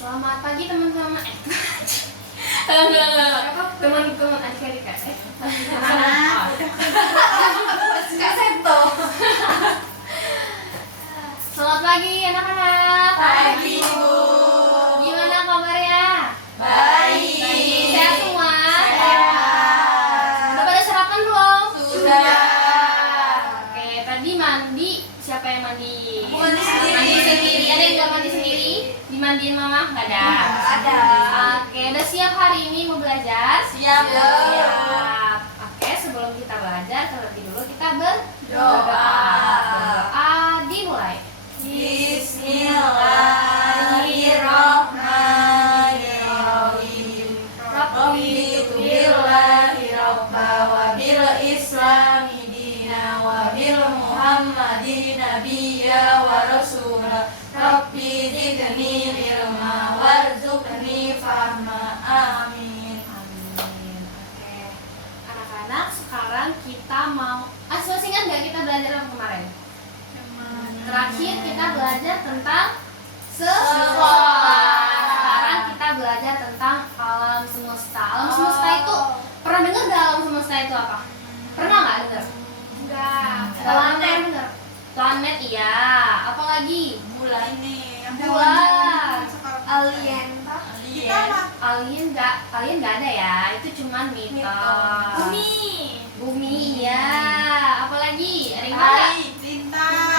Selamat pagi teman-teman. Teman-teman adik-adik Kak Sento. Selamat pagi anak-anak. Pagi, Bu. Gimana kabarnya? Baik. Sehat semua? Sehat. Udah pada sarapan belum? Sudah. Oke, tadi mandi. Siapa yang mandi? Mandi sendiri. Mandi sendiri. Ada yang nggak mandi sendiri? Dimandiin mama? Nggak ada. Ada. Oke, udah siap hari ini mau belajar? Siap. Siap. Oke, sebelum kita belajar, terlebih dulu kita berdoa. Dimulai. Bismillahirrahmanirrahim. Rabbitu billahi rabba wa bil islami dina wa bil muhammadin nabiyya wa rasula. Rabbi zidni ilma warzuqni fahma. Amin. Amin. Oke. Anak-anak, sekarang kita mau masih ingat nggak kita belajar apa kemarin? Terakhir kita belajar tentang sekolah. Sekarang kita belajar tentang alam semesta. Alam semesta itu pernah dengar nggak alam semesta itu apa? Pernah nggak dengar? Enggak. Planet dengar? Planet iya. Apalagi? Bulan ini yang Bulan. alien. Alien nggak ada ya. Itu cuman mitos. Bumi iya. Apalagi? Ada yang tahu nggak?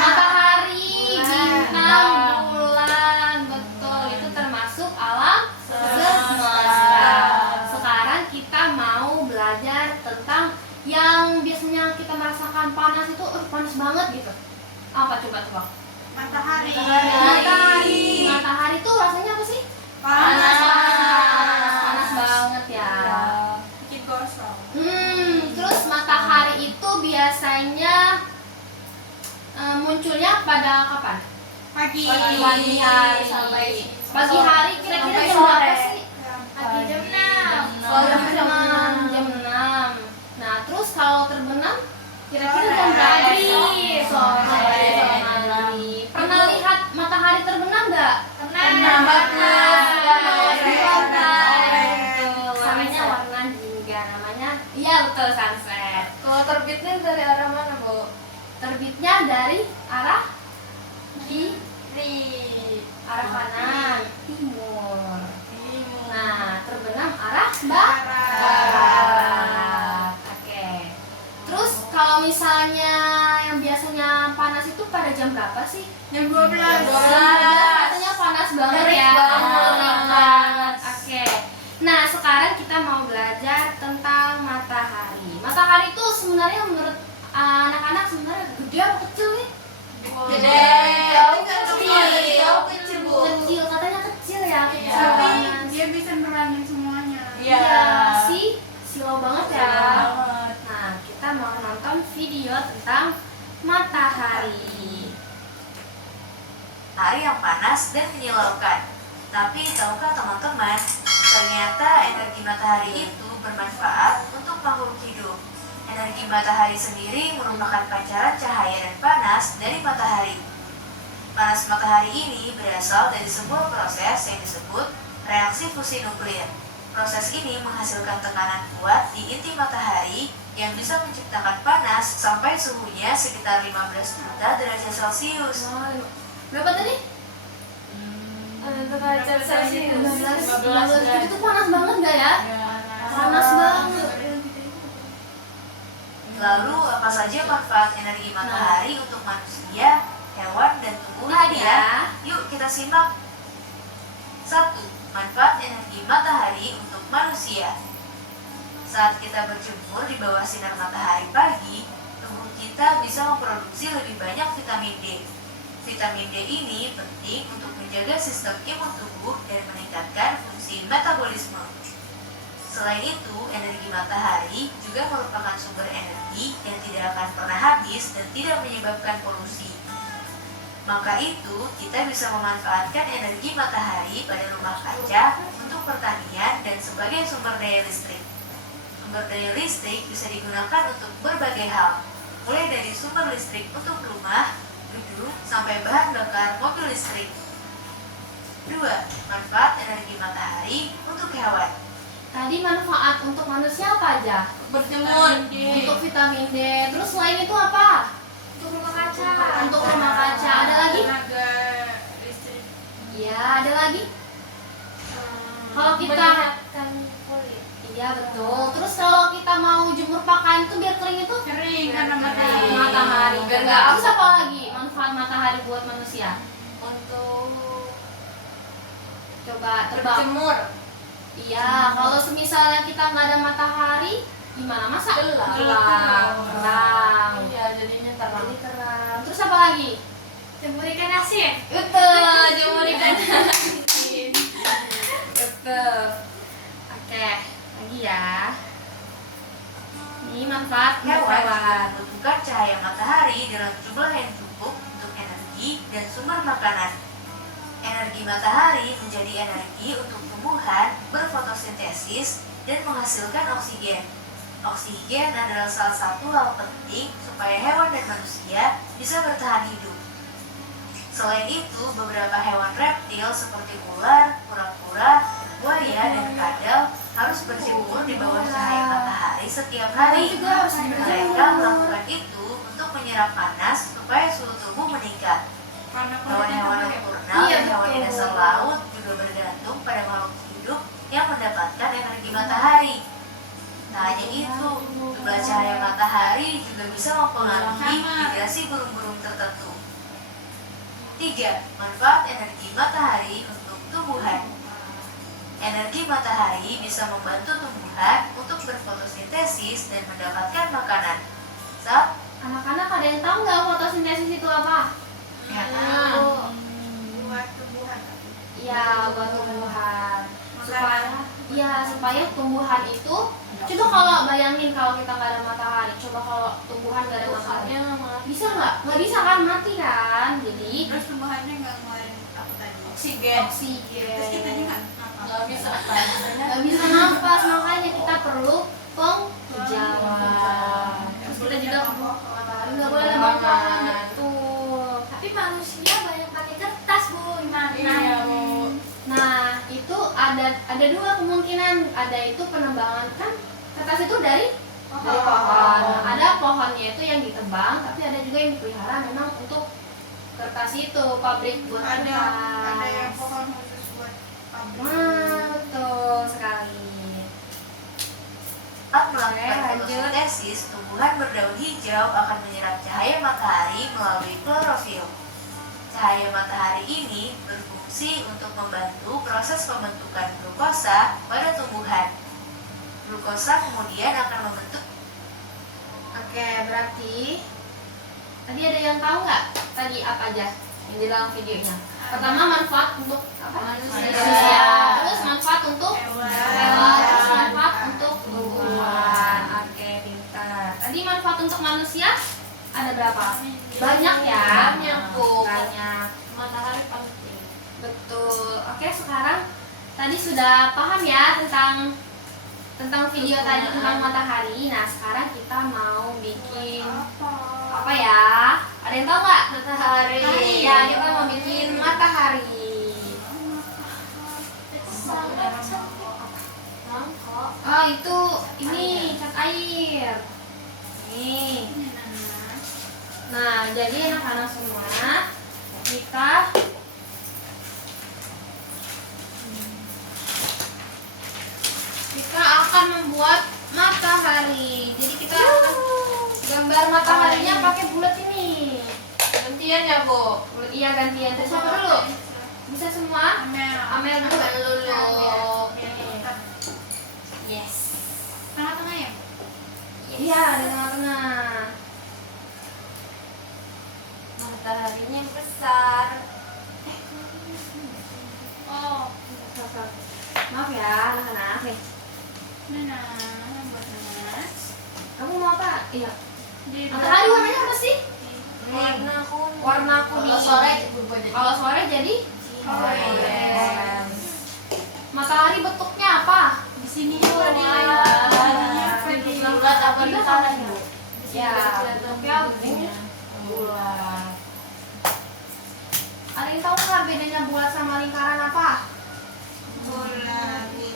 Matahari, bintang, bulan, betul, itu termasuk alam semesta. Sekarang kita mau belajar tentang yang biasanya kita merasakan panas itu, panas banget gitu. Apa coba? Matahari. Matahari itu rasanya apa sih? Panas. Panas banget ya. Bikin gosong. Terus matahari itu biasanya munculnya pada kapan? Pagi hari sampai pagi hari kira-kira sampai jam sore. berapa sih? Pagi jam 6. Jam 6. Nah, terus kalau terbenam kira-kira jam berapa? Sore. Pernah lihat matahari terbenam nggak? Pernah. Namanya warna jingga, namanya iya betul, sunset. Kalau terbitnya dari arah mana, Bu? Terbitnya dari arah arah kanan, timur. Nah, terbenam arah barat. Oke. Terus kalau misalnya yang biasanya panas itu pada jam berapa sih? Jam 12. Katanya panas banget Terik ya. banget. Terik banget. Oke. Nah, sekarang kita mau belajar tentang matahari. Matahari itu sebenarnya menurut anak-anak sebenarnya gede apa kecil nih? Gede. Jauh kecil, Bu. Kecil, katanya kecil ya. Iya. Kecil Tapi banget. Dia bisa nerangin semuanya. Iya. Silau banget ya. Nah, kita mau nonton video tentang matahari. Hari yang panas dan menyilaukan. Tapi tahukah teman-teman, ternyata energi matahari itu bermanfaat untuk makhluk hidup. Energi matahari sendiri merupakan pancaran cahaya dan panas dari matahari. Panas matahari ini berasal dari sebuah proses yang disebut reaksi fusi nuklir. Proses ini menghasilkan tekanan kuat di inti matahari yang bisa menciptakan panas sampai suhunya sekitar 15 juta derajat Celcius. Berapa tadi? Derajat Celcius. 15 itu panas banget gak ya? Panas banget. Lalu apa saja manfaat energi matahari untuk manusia, hewan, dan tubuh Ada. ya? Yuk kita simak. 1. Manfaat energi matahari untuk manusia. Saat kita berjemur di bawah sinar matahari pagi, tubuh kita bisa memproduksi lebih banyak vitamin D. Vitamin D ini penting untuk menjaga sistem imun tubuh dan meningkatkan fungsi metabolisme. Selain itu, energi matahari juga merupakan sumber energi yang tidak akan pernah habis dan tidak menyebabkan polusi. Maka itu, kita bisa memanfaatkan energi matahari pada rumah kaca untuk pertanian dan sebagai sumber daya listrik. Sumber daya listrik bisa digunakan untuk berbagai hal, mulai dari sumber listrik untuk rumah, gedung, sampai bahan bakar mobil listrik. 2. Manfaat energi matahari untuk hewan. Tadi manfaat untuk manusia apa aja? Berjemur. Untuk vitamin D. Terus selain itu apa? Untuk rumah kaca. Untuk rumah kaca. Ada lagi? Tenaga listrik. Iya, ada lagi? Kalau kita Menyehatkan kulit. Iya betul. Terus kalau kita mau jemur pakaian itu biar kering itu Kering karena matahari. matahari. Biar Enggak. nggak Terus apa lagi manfaat matahari buat manusia? Untuk Coba tebak. berjemur. Iya, kalau semisalnya kita nggak ada matahari, gimana masa? Gelap. Terang. Iya, jadinya terang. Jadi terang. Terus apa lagi? Jemur ikan asin. Betul, jemur ikan asin. Betul. Oke, lagi ya. Ini manfaat Hewan juga hewan. membutuhkan cahaya matahari dalam jumlah yang cukup untuk energi dan sumber makanan. Energi matahari menjadi energi untuk tumbuhan berfotosintesis dan menghasilkan oksigen. Oksigen adalah salah satu hal penting supaya hewan dan manusia bisa bertahan hidup. Selain itu, beberapa hewan reptil seperti ular, kura-kura, buaya, dan kadal harus berjemur di bawah cahaya matahari setiap hari. Juga harus Mereka melakukan itu untuk menyerap panas supaya suhu tubuh meningkat. Hewan-hewan nocturnal Iya, dan hewan di betul. dasar laut juga bergantung pada makhluk hidup yang mendapatkan energi matahari. Tak hanya itu, jumlah cahaya matahari juga bisa mempengaruhi migrasi burung-burung tertentu. 3. Manfaat energi matahari untuk tumbuhan. Energi matahari bisa membantu tumbuhan untuk berfotosintesis dan mendapatkan makanan. Saat Anak-anak ada yang tahu nggak fotosintesis itu apa? Buat tumbuhan. Iya, buat tumbuhan. Supaya Supaya tumbuhan itu, coba kalau bayangin kalau kita nggak ada matahari, coba kalau tumbuhan nggak ada matahari, bisa nggak? Nggak bisa kan, mati kan? Jadi terus tumbuhannya nggak ngeluarin apa tadi? Oksigen. Terus kita juga apa? Nggak bisa. nggak bisa nafas, makanya kita perlu penghijauan. Terus kita juga matahari nggak boleh ada bangkalan, betul. Tapi manusia banyak pakai kertas, Bu. Gimana? Iya, Bu. Nah, itu ada dua kemungkinan. Ada itu penebangan, kan kertas itu dari pohon. Ada pohonnya itu yang ditebang, tapi ada juga yang dipelihara memang untuk kertas itu, pabrik buat Ada kertas. yang pohon khusus buat pabrik. Betul sekali. saat melakukan lanjut. fotosintesis, tumbuhan berdaun hijau akan menyerap cahaya matahari melalui klorofil. Cahaya matahari ini berfungsi untuk membantu proses pembentukan glukosa pada tumbuhan. Glukosa kemudian akan membentuk. Oke, berarti tadi ada yang tahu nggak tadi apa aja yang di dalam videonya? Pertama, manfaat untuk apa? Manusia. Terus manfaat untuk Hewan. Terus manfaat untuk tumbuhan. Oke, pintar. Tadi manfaat untuk manusia ada berapa? Banyak ya. Banyak, Bu. Banyak. Matahari penting. Betul. Oke, sekarang tadi sudah paham ya tentang video tadi tentang matahari. Nah, sekarang kita mau bikin apa ya? Ada yang tahu nggak? Matahari. Ya, kita mau bikin matahari. Oh, itu ini cat air. Nih. Nah, jadi anak-anak semua kita akan membuat matahari. Jadi kita akan gambar mataharinya pakai bulat ini. Gantian ya, Bu. Bulat, iya gantian. Terus siapa dulu? Bisa semua? Amel dulu. Yes. Tengah-tengah ya? Iya, di tengah-tengah. Mataharinya yang besar. Oh, Maaf ya, anak-anak nih. Nana, buat Nanas. Kamu mau apa? Iya. Di Matahari warnanya apa sih? Warna kuning. Warna kuning. Kalau sore berubah jadi Kalau sore jadi orange. matahari bentuknya apa? Di sini juga di bulat apa di tanah, Bu? Ya, bentuknya bentuknya bulat. Ada yang tahu nggak bedanya bulat sama lingkaran apa? Bulat itu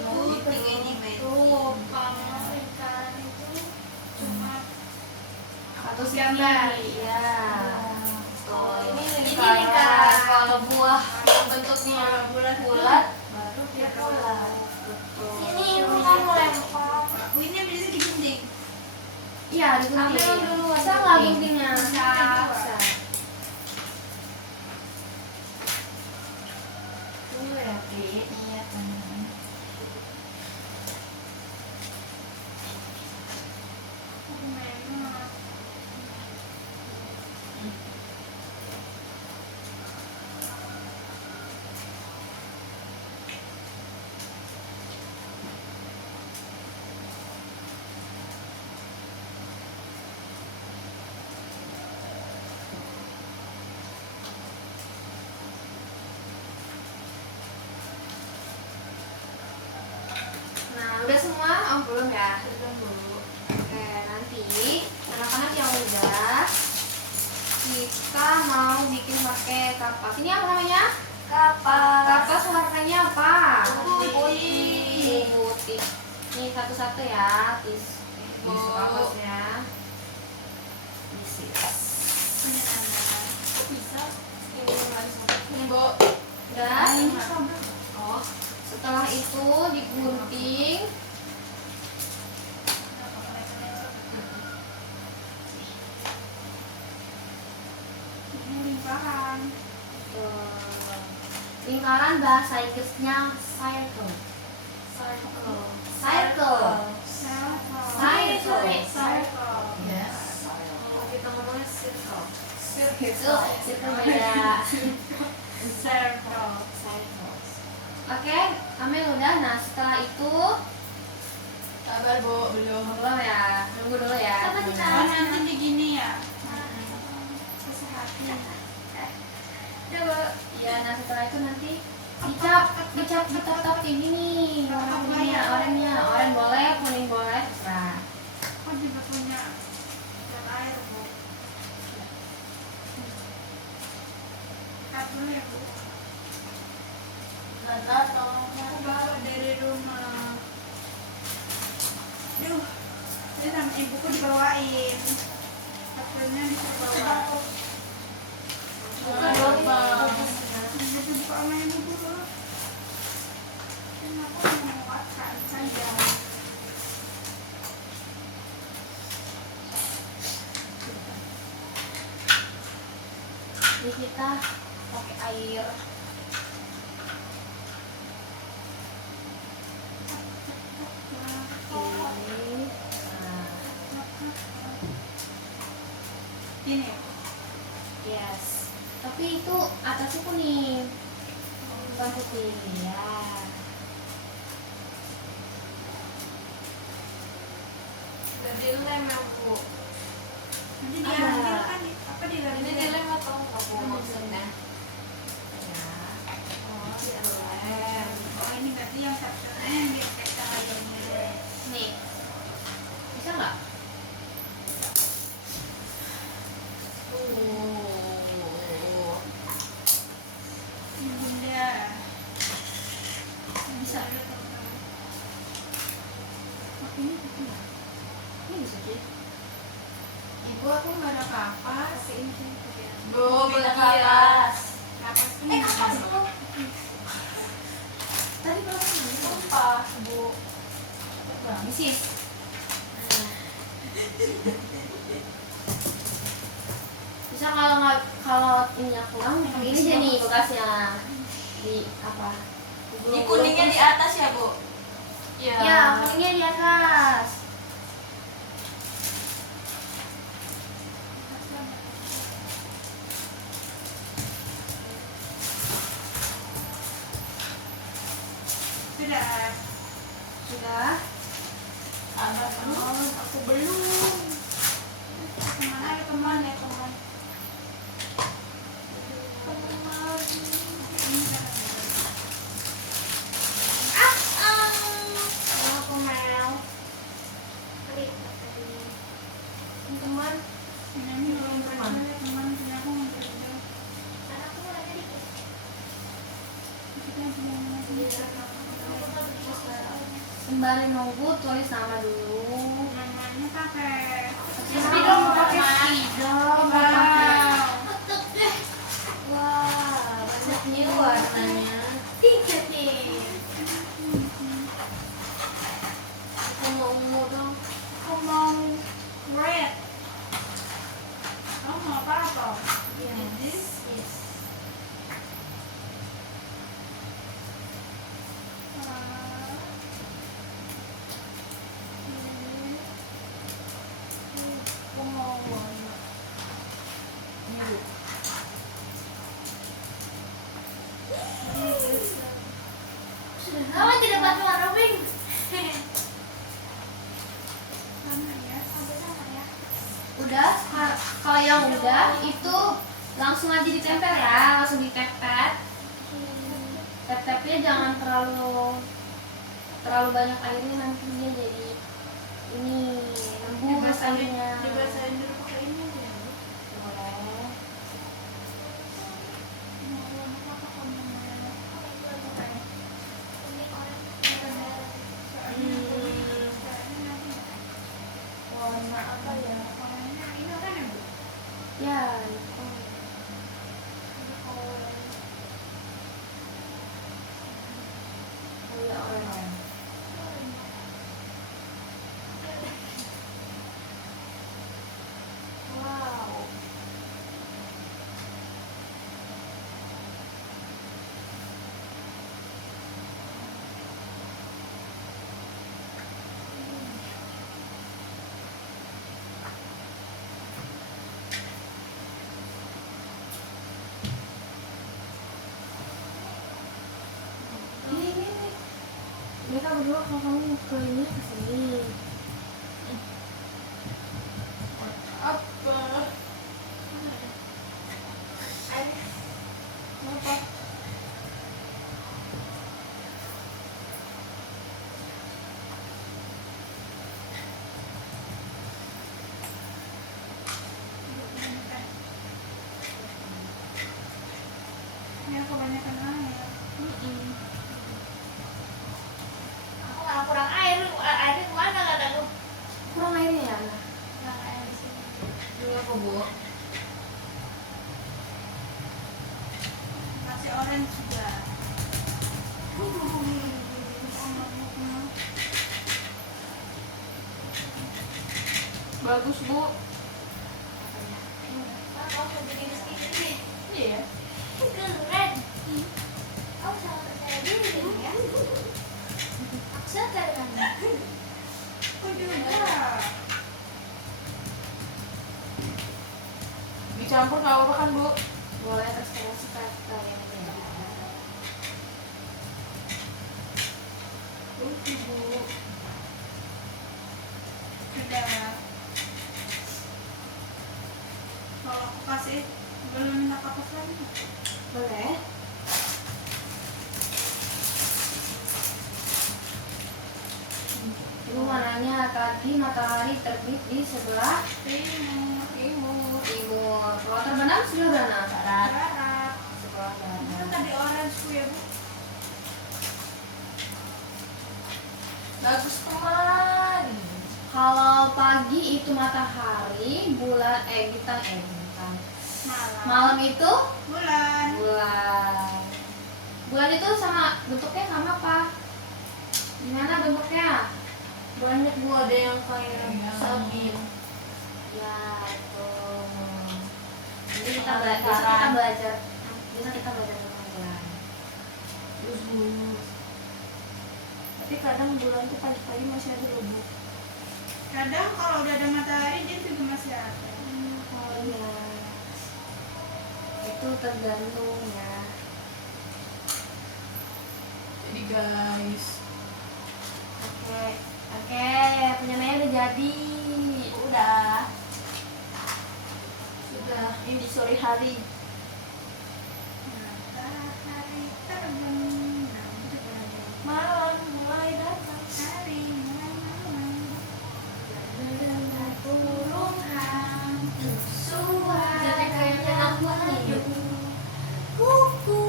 Tuh, kalau lingkaran itu cuma Satu sisi. Gambar. Iya. oh, ini Ini lingkaran. lingkaran. Kalau buah bentuknya kalau bulat bulat, baru dia bulat. Betul. Ini ibu kamu lempar. ini bisa digunting. Iya, digunting. Ambil dulu, Bisa nggak gunting. guntingnya? Bisa. Bisa. Tunggu ya, Pi. Iya, teman. Aku memang Nah, udah semua? Oh, belum ya? Belum dulu. Oke, nanti anak-anak yang udah kita mau bikin pakai kapas. Ini apa namanya? Kapas. Kapas warnanya apa? Putih. Putih. Ini satu-satu ya, tisu kapasnya. Isi. punya anak. Kok bisa? Ini masih. Ini, Bu. Udah. Ini sobek. Oh, Setelah itu digunting. Ini lingkaran. Lingkaran bahasa Inggrisnya circle. circle. Circle. Circle. Circle. Yes. Kalau kita ngomongnya circle. Itu circle beda. Circle. Oke, Amel udah. Nah, setelah itu Sabar, Bu. Belum. belum ya, nunggu dulu ya. Oh, nanti begini ya. Sesahatin. Udah, Bu. Ya, nah setelah itu nanti dicap kayak gini warna kuningnya, oranye boleh, kuning boleh, terserah. Aku juga punya cat air, Bu. Cut dulu ya, Bu. Nada, tolong. Aku bawa dari rumah. Duh, ini sama ibuku dibawain. Akhirnya disuruh bawa. Bukan lupa. Ibu buka sama ibu dulu. Kenapa menguatkan saja? Jadi kita pakai air. Ini. Nah, Ini ya. yes. Tapi itu atasnya kuning, bukan putih ya. Jadi lem ya, Bu. Nanti Ada. diambil kan apa Ini diambil? dilem atau apa, Bu, maksudnya? Ya. Oh, dilem. Oh, ini berarti yang satunya yang dipakai cahayanya. Nih, bisa nggak? Ini bunda. Bisa. Oh, ini bisa nggak? Ini bisa sih. Ibu, aku nggak ada kapas. Pakai ini sih. pakai yang- Bu, minta kapas. Kapas ini. Kapas dulu. Tadi berapa ini? Sumpah, Bu. Bisis. Bisa kalau ini kurang pakai ini aja nih bekasnya di apa? Ini kuningnya di atas ya, Bu? Iya. Ya, kuningnya di atas. Sudah. Sudah. Abang belum, aku belum. Teman ada teman ya teman. Ini kan. Aku mau. Teman. Ini belum pernah teman punya aku nggak pernah. Sembari nunggu tulis nama dulu. Namanya pakai Spidol, pakai spidol. Wow. Wah, banyak nih warnanya. Tiga nih. Aku mau ungu dong. Aku mau red. Kamu mau apa? Yes. Aku mau warna biru. Sudah lama tidak pakai warna pink. Sama ya. Udah, kalau yang udah itu langsung aja ditempel ya, langsung ditepet. Tep-tepnya jangan terlalu banyak airnya, nanti dia jadi ini nembus airnya. Dibasahin dulu pakai ini aja ya, Bu. Boleh. Mau warna apa kamu mau? Warna apa ya? Warnanya ini kan ya, Bu? Ya, itu. Oh ya, oranye. Wow. Ini. Mereka berdua kalau kamu ke ini ke sini. Apa? Apa? Ini kebanyakan air. Aku malah kurang air. Airnya kemana kataku? Kurang airnya ya, Ana? Kurang air di sini. Dulu apa, Bu? Masih orange juga. Bagus, Bu. Aku mau bikin segini. Iya. Keren. Kamu sama saya dulu ya. Aksen dari mana? Aku juga. Dicampur nggak apa-apa kan, Bu? Boleh, terserah suka kalian aja. Bu. Sudah. Kalau aku kasih belum minta kapas lagi. Boleh. Itu warnanya tadi matahari terbit di sebelah Timur. timur. Kalau terbenam sebelah mana? Barat. Barat. Sebelah Itu barat. tadi orange ku ya, Bu. Bagus teman. Kalau pagi itu matahari, bulan bintang. Malam. Malam itu Bulan. bulan. Bulan itu sama bentuknya sama apa? Gimana bentuknya? Banyak Bu, ada yang kayak sabit. Ya, tuh. Jadi kita belajar. Biasa kita belajar tentang bulan. Terus bulu. Tapi kadang bulan tuh pagi-pagi masih ada loh Bu. Kadang kalau udah ada matahari dia juga masih ada. Oh iya. Itu tergantung ya. Jadi guys, Oke, penyanyi udah jadi. udah. Sudah, ini di sore hari. Matahari terbenam. Itu bulan. Malam mulai datang. Hari mulai malam. Burung hantu suara. Jadi kayaknya aku nih. Kuku.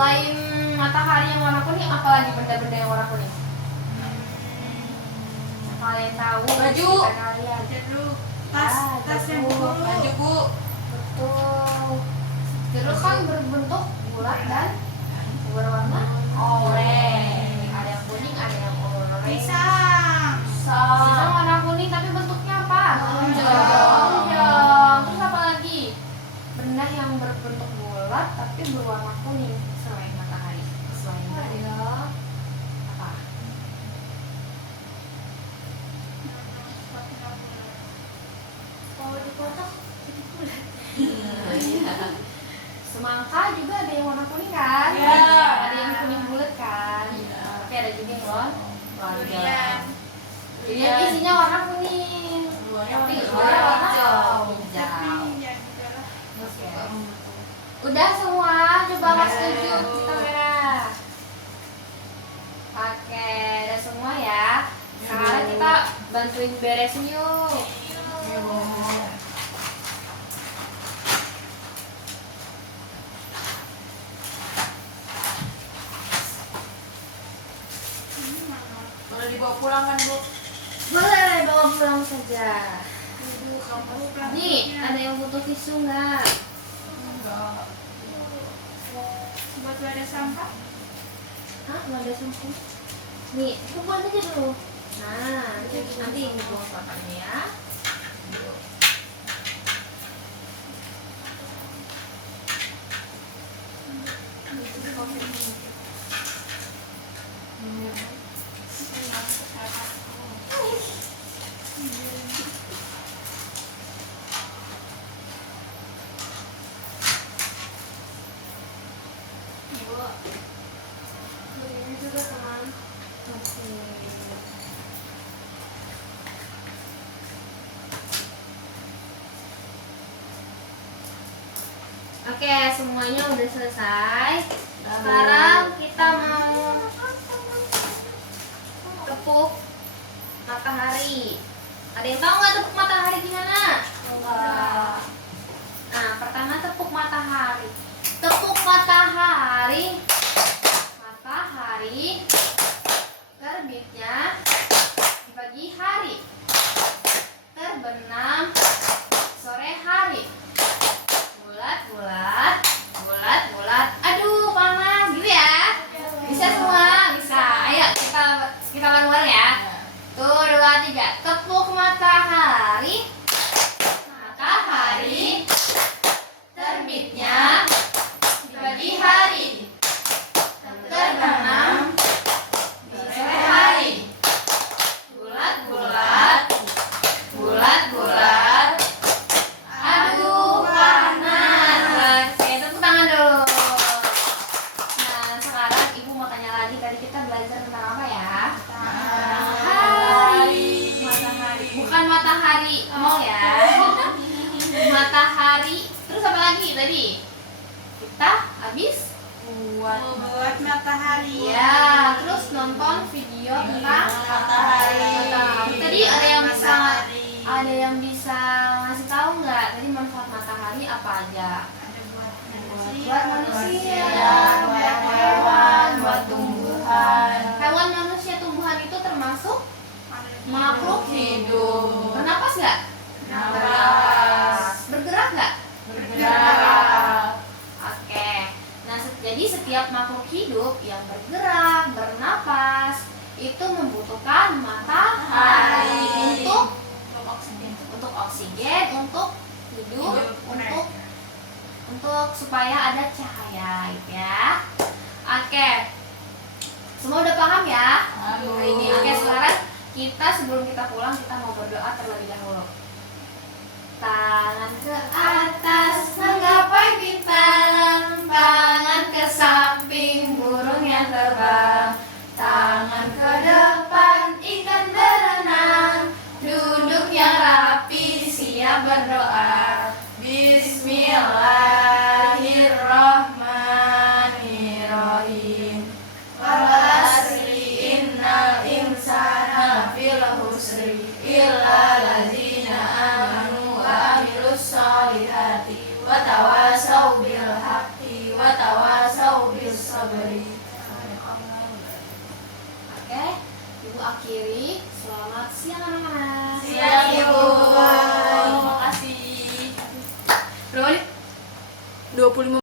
Selain matahari yang warna kuning, apalagi benda-benda yang warna kuning? Kalian tahu? Baju. Kalian. Jeruk. Tas yang jeruk. bulu. Baju Bu. Betul. Jeruk kan berbentuk bulat dan berwarna oranye. Ada yang kuning, ada yang oranye. Pisang. Pisang warna kuning tapi bentuknya apa? Lonjong. Lonjong. Terus apa lagi? Benda yang berbentuk bulat tapi berwarna kuning selain matahari. Selain dari apa? Kalau dipotong jadi bulat. Semangka juga ada yang warna kuning kan? Iya. Ada yang kuning bulat kan? Iya. Tapi ada juga yang Durian. Durian isinya warna kuning. Tapi warna luarnya warna hijau. Tapi ya juga lah. Udah semua, coba mas setuju kita merah. Oke, udah semua ya. Sekarang kita bantuin beresin yuk. Ini mana? Boleh dibawa pulang kan Bu? Boleh bawa pulang saja. Kamu Nih, ada yang butuh tisu nggak? Enggak. buat wadah sampah. Hah, nggak ada sampo? Nih, aku buat aja dulu. Nah, nanti ini buang kotornya ya. Ini juga teman. Oke. Oke, semuanya udah selesai. Sekarang kita mau tepuk matahari. Ada yang tahu nggak tepuk matahari gimana? Nah, pertama tepuk matahari. Tepuk matahari. Matahari terbitnya di pagi hari, terbenam sore hari. Bulat, bulat, bulat, bulat. Aduh, panas gitu ya. Bisa semua? Bisa. Ayo kita bareng-bareng ya. Tuh, 2, 3. Tepuk matahari. Matahari terbitnya di pagi hari, terbenam di sore hari. Bulat, bulat, bulat, bulat. Aduh, panas. Oke, tepuk tangan dulu. Nah, sekarang ibu mau tanya lagi. Tadi kita belajar tentang apa ya? Matahari. Bukan matahari mau ya. Matahari. Terus apa lagi tadi? Kita habis Buat matahari. ya, terus nonton video tentang Matahari. Tadi ada Matahari. yang bisa ngasih tahu nggak? Tadi manfaat matahari apa aja? Ada buat Buat manusia, buat hewan, buat tumbuhan. Hewan, manusia, tumbuhan itu termasuk makhluk hidup. Bernapas nggak? Bernapas. Bergerak nggak? Bergerak. Oke. Nah, jadi setiap makhluk hidup yang bergerak, bernapas itu membutuhkan matahari untuk oksigen, untuk hidup, untuk supaya ada cahaya gitu ya. Oke. Semua udah paham ya? Ini oke, sekarang kita sebelum kita pulang kita mau berdoa terlebih dahulu. Tangan ke atas menggapai bintang, tangan ke samping burung yang terbang, tangan ke depan ikan berenang, duduk yang rapi siap berdoa. Bismillahirrahmanirrahim. Wal asri innal insana fil husri illa ladzina amanu wa amilus solihati wa tawas Oke, Ibu akhiri. Selamat siang anak-anak. Siang, Ibu. Terima kasih. Berapa menit? 25